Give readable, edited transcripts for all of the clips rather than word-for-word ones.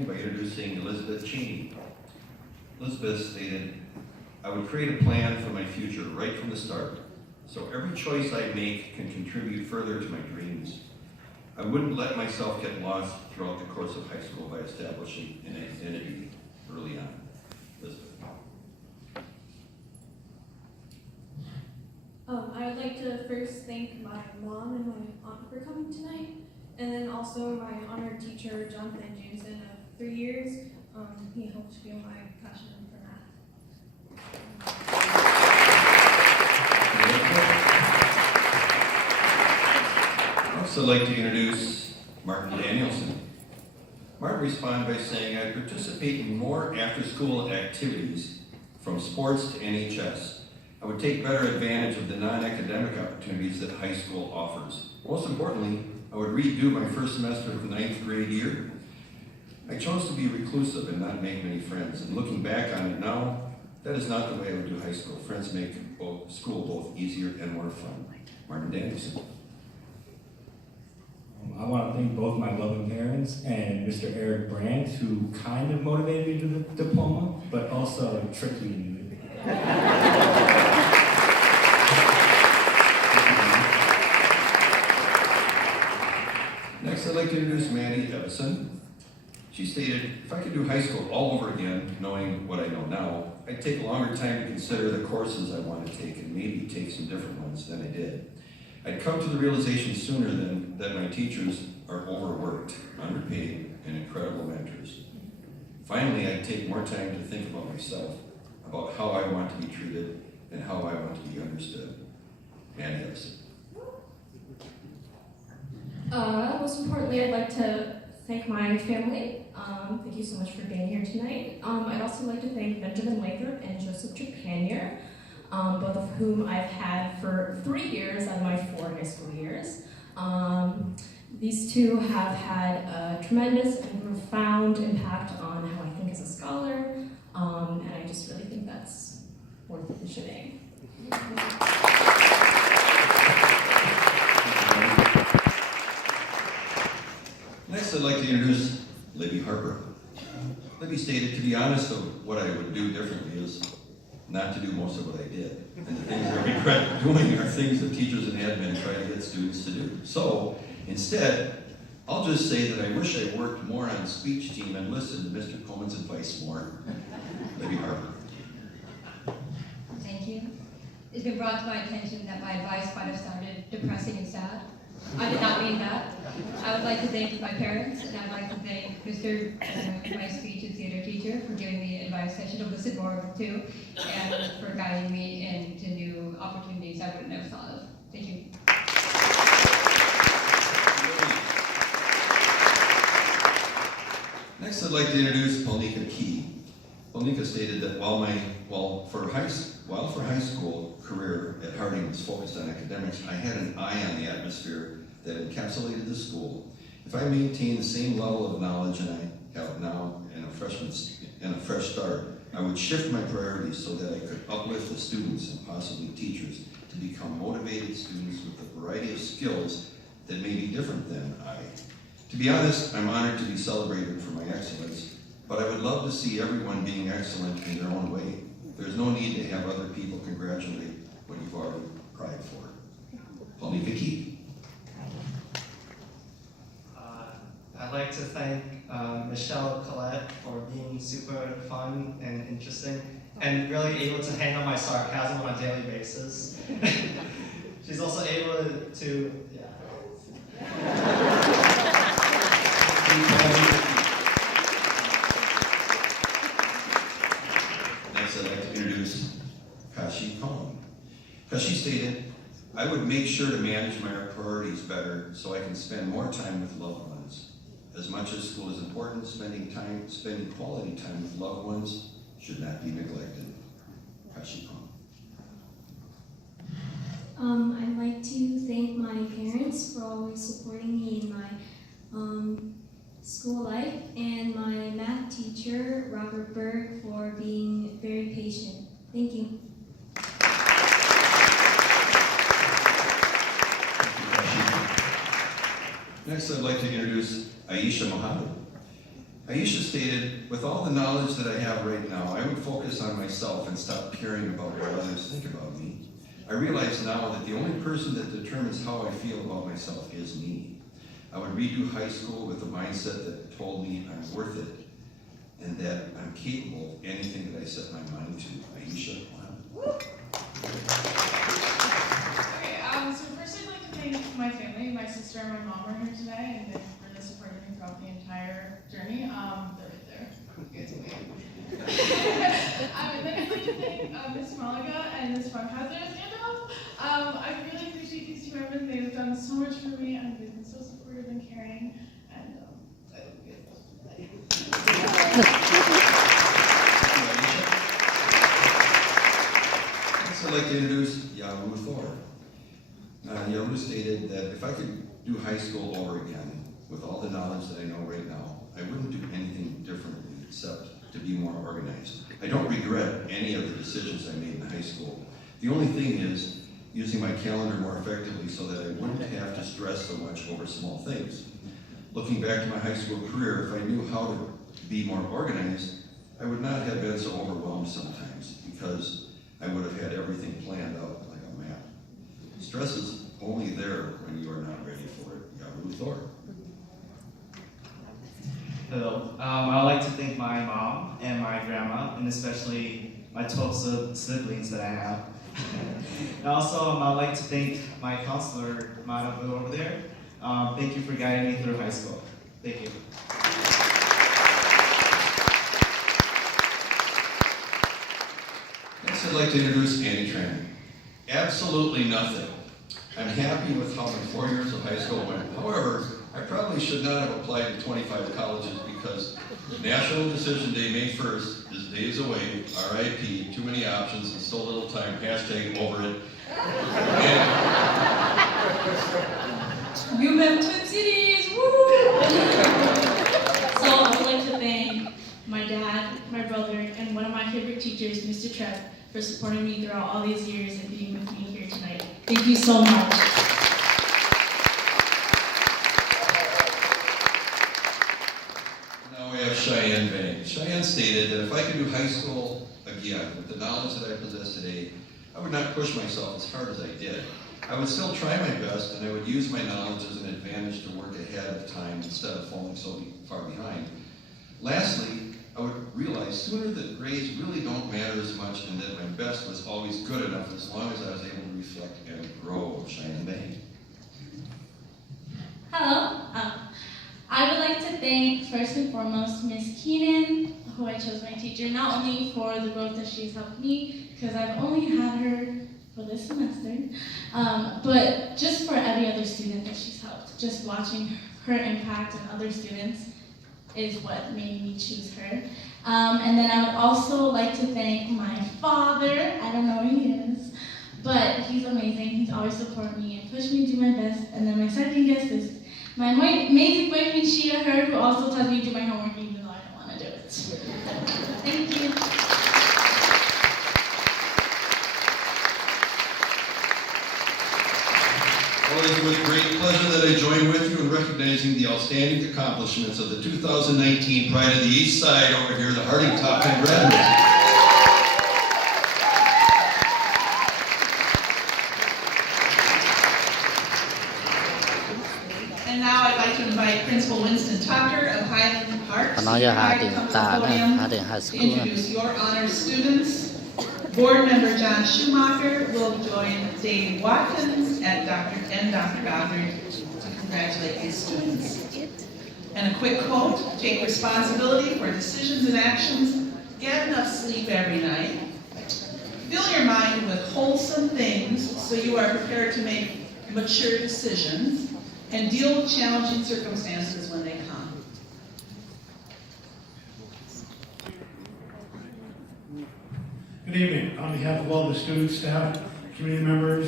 begin by introducing Elizabeth Cheney. Elizabeth stated, "I would create a plan for my future right from the start, so every choice I make can contribute further to my dreams. I wouldn't let myself get lost throughout the course of high school by establishing an identity early on." Elizabeth. I would like to first thank my mom and my aunt for coming tonight, and then also my honored teacher, Jonathan Jameson, of 3 years. He helped fuel my passion for math. I'd also like to introduce Martin Danielson. Martin responded by saying, "I participate in more after-school activities, from sports to NHS. I would take better advantage of the non-academic opportunities that high school offers. Most importantly, I would redo my first semester of the 9th grade year. I chose to be reclusive and not make many friends, and looking back on it now, that is not the way I would do high school. Friends make school both easier and more fun." Martin Danielson. I want to thank both my loving parents and Mr. Eric Brandt, who kind of motivated me to the diploma, but also tricked me into it. Next, I'd like to introduce Maddie Evison. She stated, "If I could do high school all over again, knowing what I know now, I'd take a longer time to consider the courses I want to take and maybe take some different ones than I did. I'd come to the realization sooner than that my teachers are overworked, underpaid, and incredible mentors. Finally, I'd take more time to think about myself, about how I want to be treated and how I want to be understood." Maddie Evison. Most importantly, I'd like to thank my family. Thank you so much for being here tonight. I'd also like to thank Benjamin Lathrop and Joseph Trepanier, both of whom I've had for 3 years out of my 4 high school years. These two have had a tremendous and profound impact on how I think as a scholar, and I just really think that's worth mentioning. Next, I'd like to introduce Libby Harper. Libby stated, "To be honest, what I would do differently is not to do most of what I did. And the things I regret doing are things that teachers and admin try to get students to do. So, instead, I'll just say that I wish I worked more on speech team and listened to Mr. Coleman's advice more." Libby Harper. Thank you. It's been brought to my attention that my advice might have sounded depressing and sad. I did not mean that. I would like to thank my parents, and I'd like to thank Mr. my speech and theater teacher, for giving me advice I should have listened more to, and for guiding me into new opportunities I wouldn't have thought of. Thank you. Next, I'd like to introduce Polnika Key. Polnika stated that while for high school career at Harding was focused on academics, I had an eye on the atmosphere that encapsulated the school. If I maintain the same level of knowledge and I have now in a fresh start, I would shift my priorities so that I could uplift the students and possibly teachers to become motivated students with a variety of skills that may be different than I. To be honest, I'm honored to be celebrated for my excellence, but I would love to see everyone being excellent in their own way. There's no need to have other people congratulate what you've already cried for. Polnika Key. I'd like to thank Michelle Collette for being super fun and interesting and really able to handle my sarcasm on a daily basis. She's also able to, Next, I'd like to introduce Kashi Cohen. Kashi stated, "I would make sure to manage my priorities better so I can spend more time with loved ones. As much as school is important, spending quality time with loved ones should not be neglected." Kashi Cohen. I'd like to thank my parents for always supporting me in my school life, and my math teacher, Robert Berg, for being very patient. Thank you. Next, I'd like to introduce Aisha Mohammed. Aisha stated, with all the knowledge that I have right now, I would focus on myself and stop caring about what others think about me. I realize now that the only person that determines how I feel about myself is me. I would redo high school with a mindset that told me I'm worth it and that I'm capable of anything that I set my mind to. Aisha, So first I'd like to thank my family. My sister and my mom are here today, and they've really supported me throughout the entire journey. They're right there. You guys will wait. And then I'd like to thank Ms. Malaga and Ms. Farhazar stand up. I really appreciate these two women. They've done so much for me, and they've been so supportive and caring. And I love you guys. Next, I'd like to introduce Yaru Thor. Yaru stated that if I could do high school over again, with all the knowledge that I know right now, I wouldn't do anything differently except to be more organized. I don't regret any of the decisions I made in high school. The only thing is using my calendar more effectively so that I wouldn't have to stress so much over small things. Looking back to my high school career, if I knew how to be more organized, I would not have been so overwhelmed sometimes because I would have had everything planned out like a map. Stress is only there when you are not ready for it. Yaru Thor. Hello. I would like to thank my mom and my grandma, and especially my 12 siblings that I have. And also, I'd like to thank my counselor, Madam over there. Thank you for guiding me through high school. Thank you. Next, I'd like to introduce Annie Tran. Absolutely nothing. I'm happy with how my 4 years of high school went. However, I probably should not have applied to 25 colleges because National Decision Day, May 1st, is days away. RIP, too many options and so little time. Hashtag over it. You met Twin Cities, woo! So I would like to thank my dad, my brother, and one of my favorite teachers, Mr. Trev, for supporting me throughout all these years and being with me here tonight. Thank you so much. Now we have Cheyenne Vang. Cheyenne stated that if I could do high school again with the knowledge that I possess today, I would not push myself as hard as I did. I would still try my best, and I would use my knowledge as an advantage to work ahead of time instead of falling so far behind. Lastly, I would realize sooner that grades really don't matter as much and that my best was always good enough as long as I was able to reflect and grow. Cheyenne Vang. Hello. I would like to thank, first and foremost, Miss Keenan, who I chose my teacher, not only for the growth that she's helped me, because I've only had her for this semester, but just for every other student that she's helped. Just watching her impact on other students is what made me choose her. And then I would also like to thank my father. I don't know where he is, but he's amazing. He's always supported me and pushed me to do my best. And then my second guest is my amazing boyfriend, Shia Her, who also tells me to do my homework even though I don't want to do it. Thank you. Well, it is with great pleasure that I join with you in recognizing the outstanding accomplishments of the 2019 Pride of the East Side over here, the Harding Top 10 graduates. And now I'd like to invite Principal Winston Tucker of Highland Park Nó giờ hạ to tiền come to ta the nè, podium hạ tiền high to school. introduce your honors students. Board member John Schumacher will join Dave Watkins and Dr. Goddard to congratulate these students. And a quick quote: take responsibility for decisions and actions, get enough sleep every night, fill your mind with wholesome things so you are prepared to make mature decisions, and deal with challenging circumstances when they come. Good evening. On behalf of all the students, staff, community members,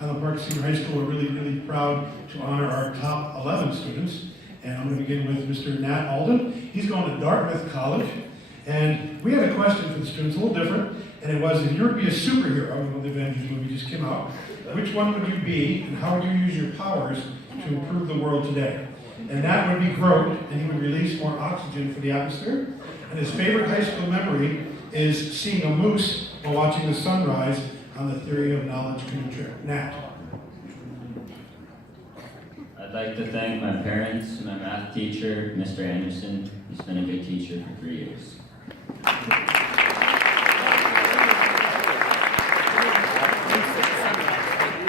Highland Park Senior High School, we're really, really proud to honor our top 11 students. And I'm going to begin with Mr. Nat Alden. He's going to Dartmouth College. And we had a question for the students, a little different. And it was, if you were to be a superhero, when the Avengers movie just came out, which one would you be, and how would you use your powers to improve the world today? and that would be growth, and he would release more oxygen for the atmosphere. And his favorite high school memory is seeing a moose while watching the sunrise on the Theory of Knowledge canoe trip. Nat. I'd like to thank my parents, my math teacher, Mr. Anderson. He's been a good teacher for 3 years.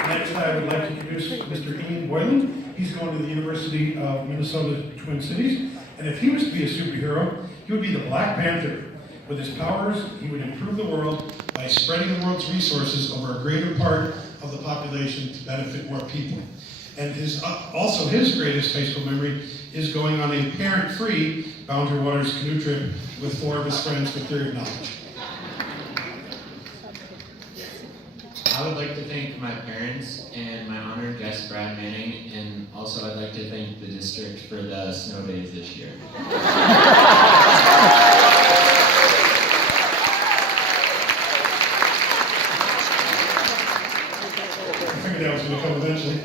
Next, I would like to introduce Mr. Ian Boylan. He's going to the University of Minnesota Twin Cities. And if he was to be a superhero, he would be the Black Panther. With his powers, he would improve the world by spreading the world's resources over a greater part of the population to benefit more people. And also his greatest high school memory is going on a parent-free Boundary Waters canoe trip with 4 of his friends for Theory of Knowledge. I would like to thank my parents and my honored guest, Brad Manning, and also I'd like to thank the district for the snow days this year. I figured that was going to come eventually.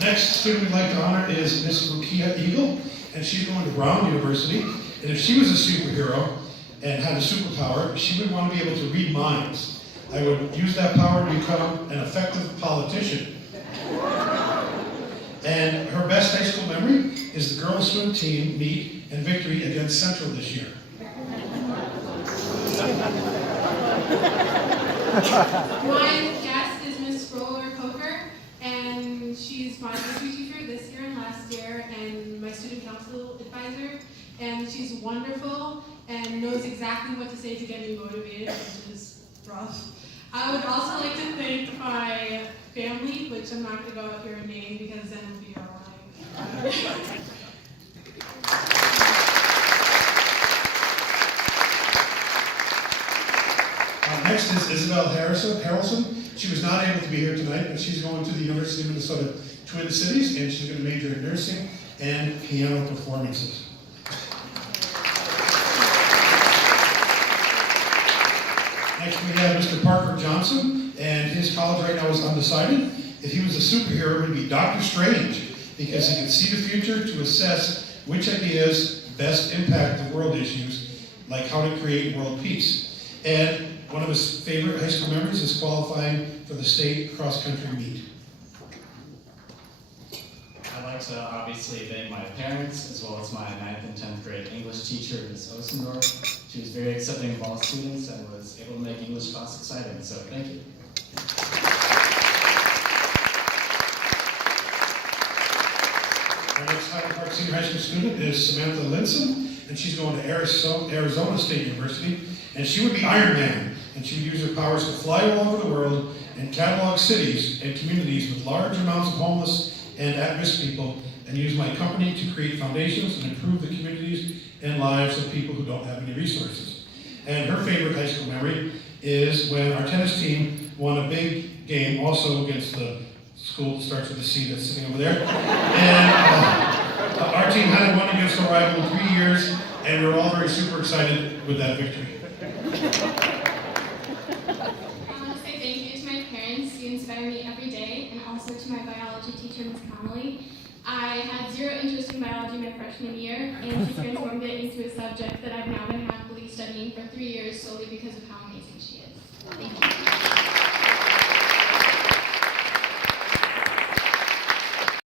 Next student we'd like to honor is Miss Rukia Eagle, and she's going to Brown University. And if she was a superhero and had a superpower, she would want to be able to read minds. I would use that power to become an effective politician. And her best high school memory is the girls' swim team meet and victory against Central this year. My guest is Miss Roller Coker, and she's my history teacher this year and last year, and my student council advisor. And she's wonderful and knows exactly what to say to get me motivated, which is rough. I would also like to thank my family, which I'm not going to go up here and name because then it'll be alright. Next is Isabel Harrelson. She was not able to be here tonight, but she's going to the University of Minnesota Twin Cities, and she's going to major in nursing and piano performances. Next we have Mr. Parker Johnson, and his college right now is undecided. If he was a superhero, it would be Dr. Strange, because he can see the future to assess which ideas best impact the world issues, like how to create world peace. And one of his favorite high school memories is qualifying for the state cross-country meet. I'd like to obviously thank my parents, as well as my 9th and 10th grade English teacher, Ms. Osendorf. She was very accepting of all students and was able to make English class exciting, so thank you. Our next Highland Park Senior High School student is Samantha Linson, and she's going to Arizona State University, and she would be Iron Man, and she would use her powers to fly all over the world and catalog cities and communities with large amounts of homeless and at-risk people, and use my company to create foundations and improve the communities and lives of people who don't have any resources. And her favorite high school memory is when our tennis team won a big game, also against the school that starts with a C that's sitting over there. And our team hadn't won against our rival in 3 years, and we were all very super excited with that victory. I want to say thank you to my parents. You inspire me every day, and also to my biology teacher, Ms. Connolly. I had zero interest in biology my freshman year, and she transformed it into a subject that I've now been happily studying for 3 years solely because of how amazing she is. Thank you.